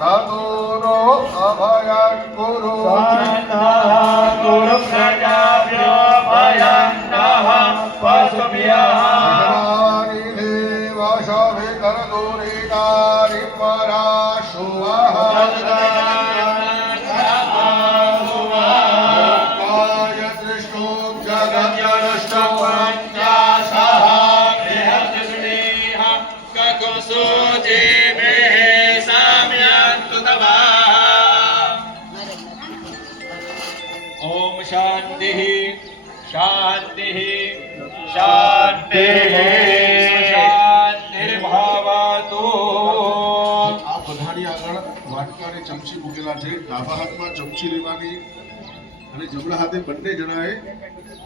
ततोरो अभयं कुरु कुरु प्रजाभ्यो भयं नः पशुभ्यः देव शवितरदुरितारि पराशुवः काय दृष्टो जगद्यनुष्टो पञ्चाशः गृहस्त्रीः ककुसो जीवेः साम्यन्तु तवः ॐ शान्तिः शान्तिः शान्तिः शान्तिर्भवतु આ બધાની આગળ વાટકા અને ચમચી મૂકેલા છે. ડાબા હાથમાં ચમચી લેવાની અને જમણા હાથે બંને જણાએ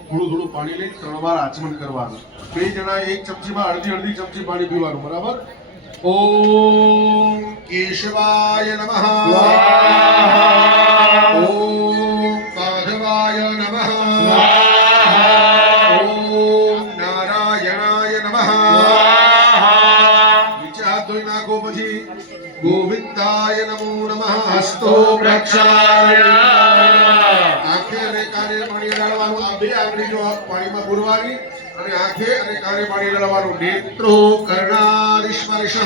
થોડું થોડું પાણી લઈ 3 વાર આચમન કરવાનું. બે જણાએ એક ચમચીમાં અડધી ચમચી પાણી પીવાનું. બરાબર. ઓમ કેશવાય નમઃ સ્વાહા ઓમ માધવાય નમઃ સ્વાહા ઓમ નારાયણાય નમઃ. સ્વાહા નીચે હાથ ધોઈ નાખો. પછી ગોવિંદાય નમો નમઃ. હસ્તો પ્રક્ષાલ્ય આંખે અને કાને પાણી લગાડવાનું. આ બે આંગળી જો પાણીમાં પૂરવાની અને આંખે અને કાને પાણી લગાડવાનું. નેત્રો કર્ણારીશ્વરશ.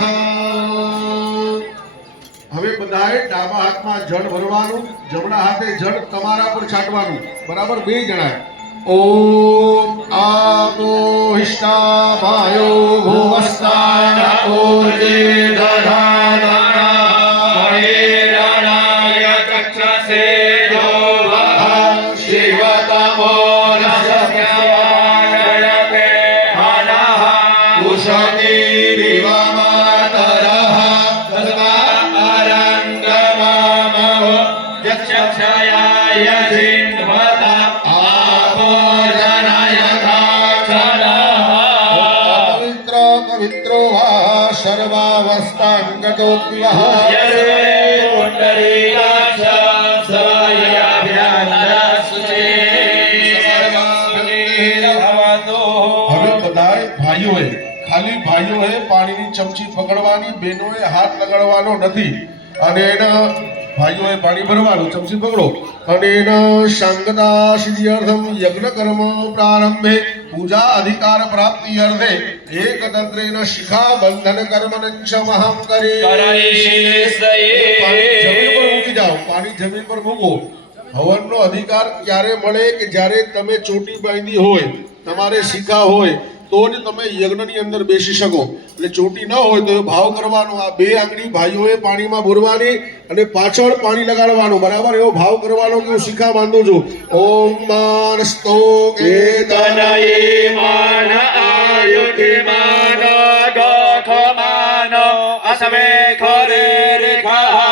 હવે બધાએ ડાબા હાથમાં જળ ભરવાનું, જમણા હાથે જળ તમારા પર છાંટવાનું. બરાબર. બે જણાએ ઓમ આપો હિષ્ટા ભાયો ભુવસ્તાન ઓર્જે દધાના મહિરણાય ચક્ષસે શિવતમો રસસ્યવાનયતે હનઃ ઉષતીરિવ માતરઃ તસ્મારંગમામવો જક્ષક્ષયાય જિન્વત પવિત્ર પવિત્રો વા સર્વાવસ્થાંગતો વિવાહ હવે બધાએ ભાઈઓએ ખાલી ભાઈઓએ પાણીની ચમચી પકડવાની, બહેનોએ હાથ લગાડવાનો નથી. અને એના ભાઈઓએ પાણી ભરવાનું. ચમચી પકડો અને એના સંગતા સિદ્ધ્યર્થમ યજ્ઞ કર્મ પ્રારંભે પૂજા અધિકાર પ્રાપ્તિ અર્થે એકતંત્રેન શિખા બંધન કર્મનંચમહં કરી. પાણી જમીન પર મૂકી જાઓ. પાણી જમીન પર મૂકો. હવનનો અધિકાર ક્યારે મળે કે જ્યારે તમે ચોટી બાંધી હોય, તમારે શિખા હોય, તો જ તમે યજ્ઞની અંદર બેસી શકો. એટલે ચોટી ન હોય તો ભાવ કરવાનો. આ બે આંગળી ભાઈઓએ પાણીમાં બોરવાની અને પાછળ પાણી લગાડવાનું. બરાબર. એવો ભાવ કરવાનો કે હું શિખા બાંધું છું. ઓમ માનસ્તો કેતનયમાન આયુધિમાન ગોખમાન અસમે ખરે રેખા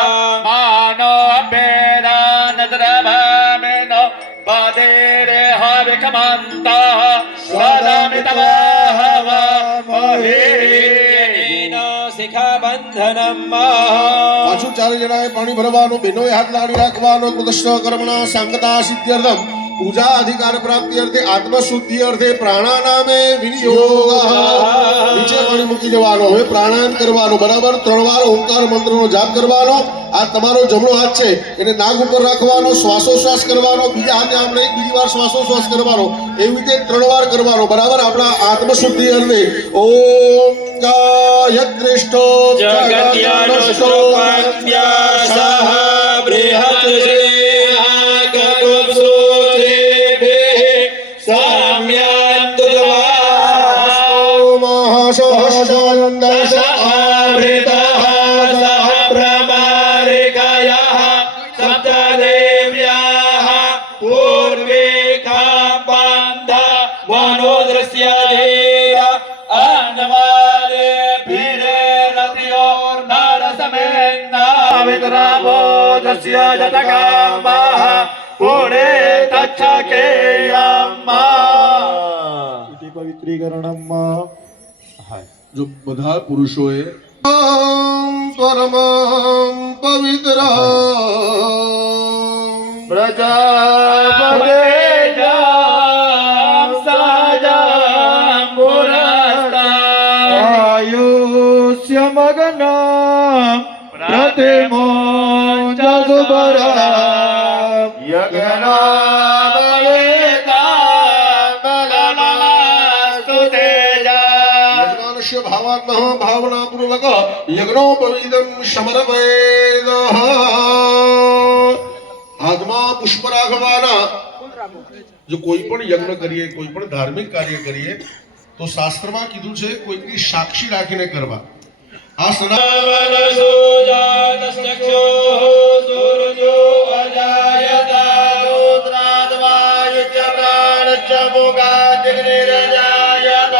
માન બેદાન દ્રભામેન બાદેરે હવિકમંતા સ્વદમિતવાહવ મોહિનો શિખાબંધનમ. પાછું 4 જણાએ પાણી ભરવાનું. બહેનોએ હાથ લાડી રાખવાનો. કૃતસ્થ કર્મણા સંગતા સિદ્ધ્યર્થમ પૂજા અધિકાર પ્રાપ્તિ અર્થે આત્મશુદ્ધિ અર્થે પ્રાણાનામે વિનિયોગ. નીચે પાણી મૂકી દેવાનો. હવે પ્રાણાયામ કરવાનો. બરાબર. 3 વાર ઓમકાર મંત્રનો જાપ કરવાનો. આ તમારો જમણો હાથ છે એને નાક ઉપર રાખવાનો. શ્વાસોશ્વાસ કરવાનો. બીજા હાથે આમ નહીં, બીજી વાર શ્વાસોશ્વાસ કરવાનો. એવી રીતે 3 વાર કરવાનો. બરાબર. આપણા આત્મશુદ્ધિ અર્થે ઓમ ગાયત્રીષ્ઠો જગત્યાનુષ્ઠો પંચ્યાસઃ બૃહત જો બધા પુરુષોએ પરમ પવિત્ર પ્રજાપતે જામ સાજામ પુરસ્તા આયુષ્ય મગ્ન પ્રતિમો मनुष्य भावात्मा भावना पूर्वक यज्ञोपवीतम समर्पयेत् हाथમાં પુષ્પ રાખવાના જો કોઈ પણ યજ્ઞ કરીએ કોઈ પણ ધાર્મિક કાર્ય કરીએ તો શાસ્ત્રમાં કીધું છે કોઈની સાક્ષી રાખીને કરવા આ मनसो जातश्चक्षुः सूर्यो अजायत रुद्राद्वायुश्च प्राणश्च मुखाग्निरजायत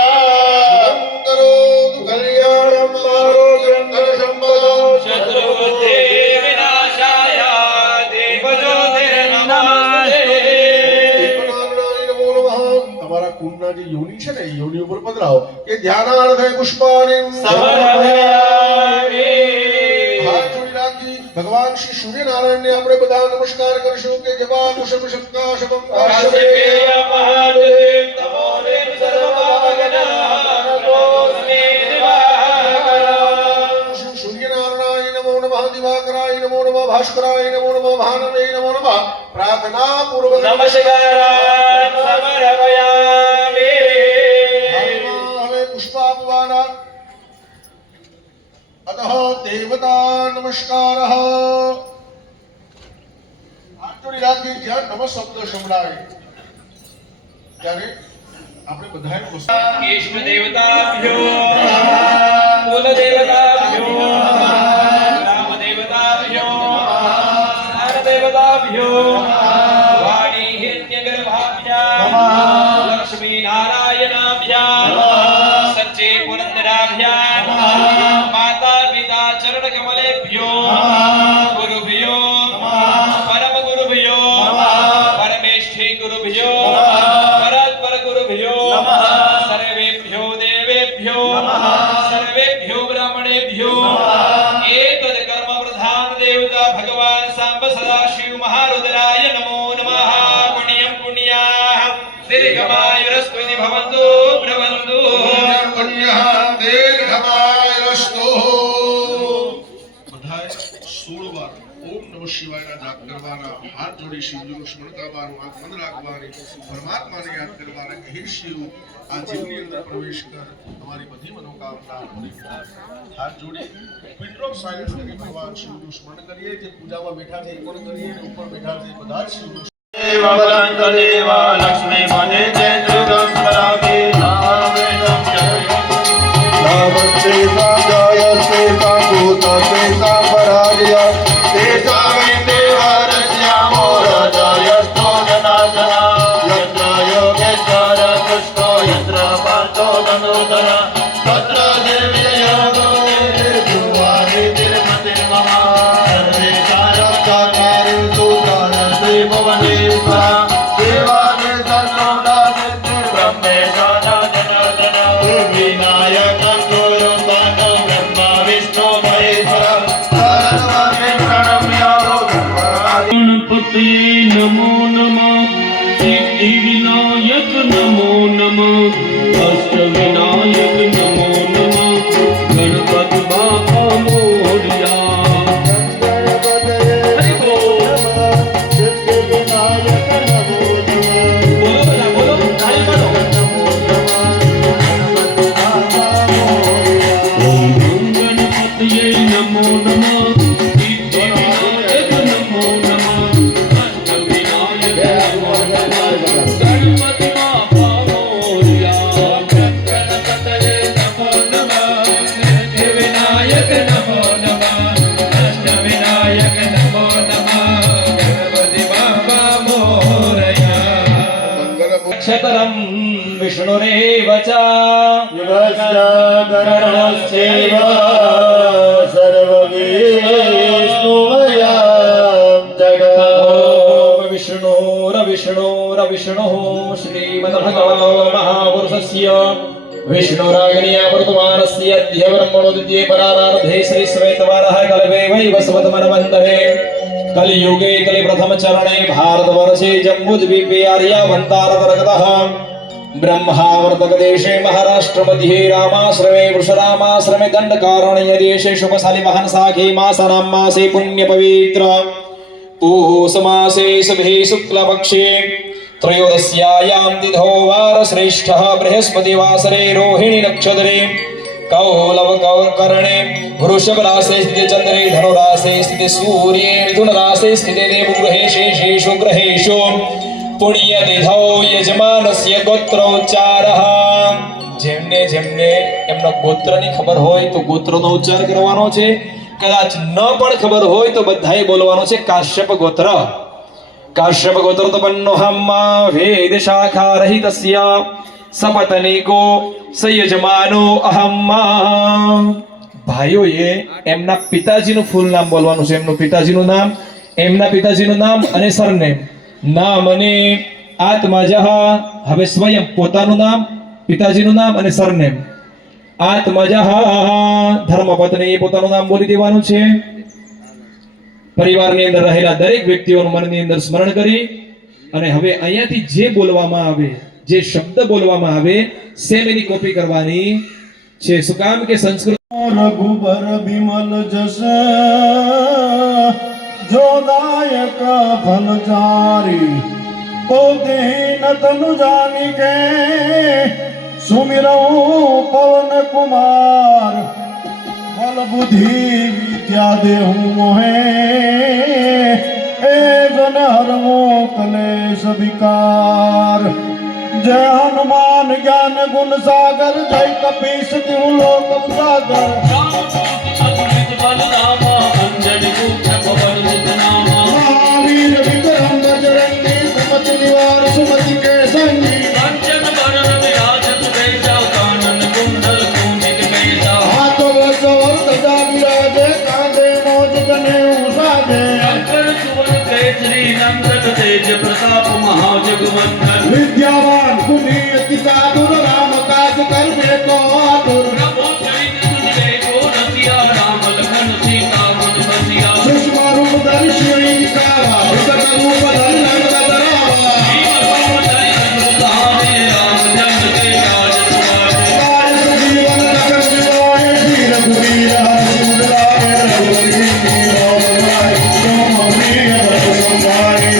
करोतु कल्याणं आरोग्यं धनसम्पदो शत्रुबुद्धि विनाशाय देवज्योतिर्नमस्ते તમારા કુંડના જે યોની છે ને એ યોની ઉપર પધરાવો કે ધ્યાનાર્થે પુષ્પાણી समर्पयामि હાથ જોડી રાખી ભગવાન શ્રી સૂર્યનારાયણને આપણે બધા નમસ્કાર કરીશું કે જપા કુશમ શંકા શબમ काश्यपेय महादेव तमो देव सर्वभागना नतोऽस्मि दिवाकरम् સૂર્યનારાયણ નમો નમઃ દિવાકરાય નમો નમઃ ભાસ્કરાય નમો નમઃ ભાનવે નમો નમઃ પ્રાર્થના પૂર્વક नमस्कारान् समर्पयामि હવે પુષ્પ આપવાના अतः देवता नमस्कार हाथ जोड़ी રાખી જ્યાં નમ શબ્દ સંભળાય ત્યારે આપણે બધાએ इष्ट देवताभ्यो कुल देवताभ्यो ग्राम देवताभ्यो स्थान देवताभ्यो वाणी हिरण्यगर्भाभ्याम् लक्ष्मी नारायणाभ्याम् सच्चे पुरन्दराभ्याम् माता पिता चरण कमलेभ्यो गुरुभ्यो परम गुरुभ्यो परमेष्ठी गुरुभ्यो परत्पर गुरुभ्यो सर्वेभ्यो देवेभ्यो सर्वेभ्यो ब्राह्मणेभ्यो एतद् कर्म प्रधान देवता भगवान सांब सदाशिव महारुद्राय नमो नमः पुण्यं पुण्याः दीर्घमायुरस्त्वनि भवन्तु भ्रवन्तु પુણ્યઃ દીર્ઘમાયુરસ્તુ બધાએ 16 વાર ઓમ નમઃ શિવાયના જાપ કરવાના હાથ જોડી શિવજીનું સ્મરણ કરવાનું આંખ બંધ રાખવાની પરમાત્માને યાદ કરવાના કે હે શિવ આ જીવની અંદર પ્રવેશ કર તમારી બધી મનોકામના પૂરી કર હાથ જોડી પિન ડ્રોપ સાઇલેન્સ કરી ભગવાન શિવનું સ્મરણ કરીએ જે પૂજામાં બેઠા છે એ પણ કરીએ અને ઉપર બેઠા છે એ બધા જ શિવનું देववरन्त देवा लक्ष्मी मने चेन्द्रुगं करामि नावेदं नमस्ते साजायस्ते साभूतस्ते सापराजय तेषां देवरस्यामो राजायस्तो जनार्दना यत्र योगेश्वर कृष्णो यत्र पार्थो धनुधर तत्र देव्ययो ध्रुवाणि तिरुपतिर्मम सर्वेशाय चाचार्य सूत्राणि श्री भुवनेश्वर देवानि सर्वोदानि ब्रह्मेशान जनार्दन विनायक गुरुपाद ब्रह्मा विष्णु महेश्वर सर्वमे प्रणम्यामो गणपति नमो नमः सिद्धि विनायक नमो नमः अष्ट विनायक नमो नमः गणपति बाबा मोरया हरि बोल बोलो भला बोलो ताली मारो ओम गणपतये नमो नमः सिद्धि विनायक नमो नमः अष्ट विनायक नमो नमः गणपति बाबा मोरया गणपतये नमो नमः सिद्धि विनायक नमो नमः अष्ट विनायक नमो नमः गणपति बाबा मोरया नक्षत्रं विष्णुरेव च युगश्चैव सर्वविष्णुमयं जगत् ॐ विष्णुरविष्णुरविष्णुः श्रीमद्भगवतो महापुरुषस्य विष्णुरागणीय वर्तमानस्य अद्य ब्रह्मणोदित्ये परारार्धे श्रीश्वेतवारः कल्पे वैवस्वतमन्वन्तरे कलियुगे कलिप्रथमचरणे भारतवर्षे जम्बूद्वीपे आर्यावन्तारतर्गतः ब्रह्मावर्तकदेशे महाराष्ट्रमध्ये रामाश्रमे वृषरामाश्रमे दण्डकारण्यदेशे शुभशालिवाहन शाखे मासानां मासे पुण्यपवित्र पूषमासे शुभे शुक्लपक्षे त्रयोदश्यायां तिथौ वारश्रेष्ठः बृहस्पतिवासरे रोहिणी नक्षत्रे कौलव कर्णे वृषभ राशे स्थिते चंद्रे धनु राशे स्थिते सूर्ये मिथुन राशे स्थिते देवगृहे शेषेषु ग्रहेषु पुण्यतिथौ यजमानस्य गोत्रोच्चारः જેમને જેમને એમનો ગોત્રની ખબર હોય તો ગોત્રનો ઉચ્ચાર કરવાનો છે, કદાચ ન પણ ખબર હોય તો બધાએ બોલવાનો છે કાશ્યપ ગોત્ર. કાશ્યપ ગોત્ર તપન્નો હમ્મા વેદ શાખા રહિતસ્ય સપતનિકો સયજમાનો અહમ્મા. ભાઈઓએ એમના પિતાજીનું ફૂલ નામ બોલવાનું છે, એમનું પિતાજીનું નામ, એમના પિતાજીનું નામ અને સરનેમ. નામ અને આત્મજઃ, હવે સ્વયં પોતાનું નામ, પિતાજીનું નામ અને સરનેમ. આત્મજઃ ધર્મપત્ની પોતાનું નામ બોલી દેવાનું છે. પરિવારની અંદર રહેલા દરેક વ્યક્તિઓનું મનની અંદર સ્મરણ કરી અને હવે અહીંયાથી જે બોલવામાં આવે, જે શબ્દ બોલવામાં આવે સેમ એની કોપી કરવાની છે. શું કામ કે સંસ્કૃત રઘુબર બિમલ જસ જોદાયક ફલચારી પોતે ન તનુ જાની કે સુમિરઉ પવન કુમાર બલ બુદ્ધિ વિદ્યા દેહુ મોહે એ જન હરમો કલેશ વિકાર. जय हनुमान ज्ञान गुण सागर जय कपीस तिहु लोक उजागर. महावीर विक्रम बजरंगी सुमति निवार सुमति के संगी. हाथों में चोर ध्वजा विराजे कांधे मोज जनेऊ साजे. तेज प्रताप महाजगवंदन विद्यावान गुणी अति साधुर राम काज करबे को आतुर. सुषमा रूप दर्शि निकारा विकट रूप धरि लंक धरावा. काज जीवन रखन जिवाए वीर कुबीर हरि मुरारे रघुपति कीन्ही राय जो मम्मी अवध संभारे.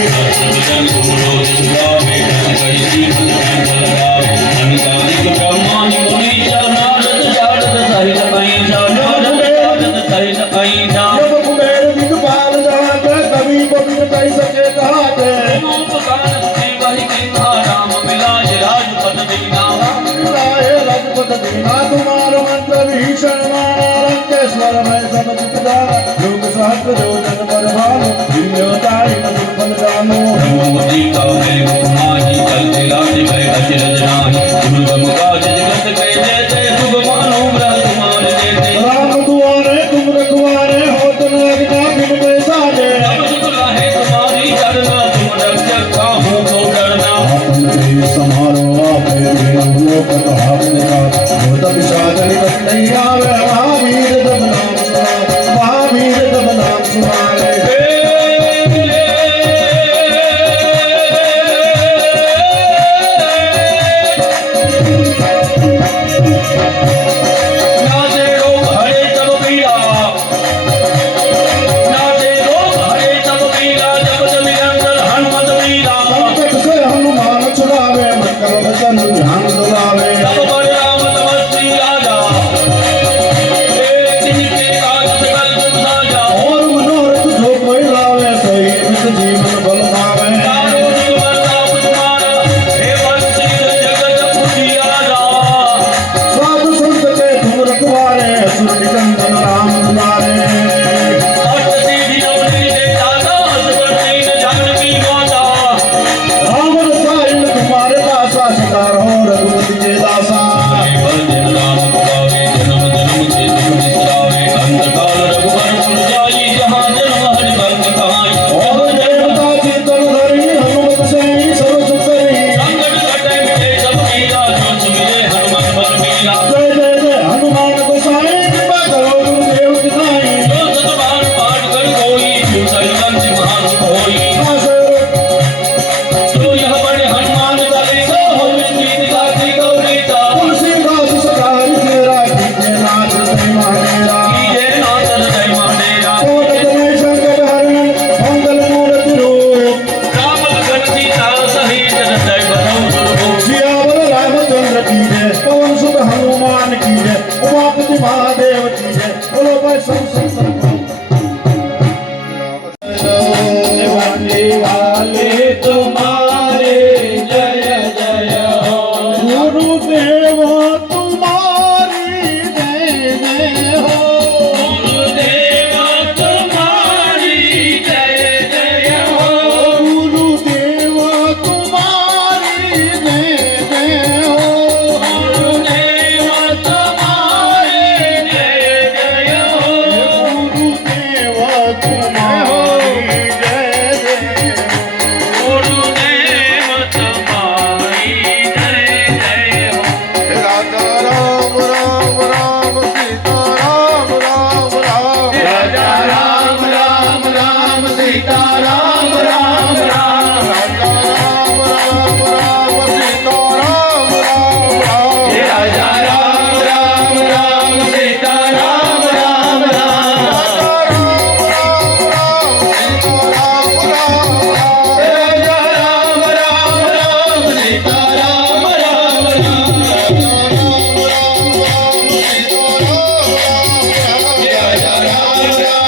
जब कुबेर दिगपाल जहाते कवि कबीर कहि सके कहाते. मिलाए रघुपत दीना तुम्हारो मंत्र भीषण माना. लंकेश्वर में सब चित जाना योग सहस्र जो जन पर भानु. दिव्यवतारी मधुर फल जानो. राम दुआरे तुम रखवारे होत न अगना बिन पैसारे. समारो आपे लोक कहावने का भूत पिशाच निकट नहीं आवे. महावीर जब नाम सुनावे, महावीर जब नाम सुनावे. संकट से हनुमान छुड़ावे मन करो वचन ध्यान दुलावे. और मनोरथ जो कोई लावे सोई नित जीवन बल पावे. साधु संत के तुम रखवारे असुर निकंदन राम दुलारे. रावण साहिल तुम्हारे दासा शिकार हो रघुपति के दासा. और देवता चेतन धरी हनुमत से सर्व सुख करी. जय जय जय हनुमान गोसाई कृपा करो જય રામ રામ રામ. જય રામ રામ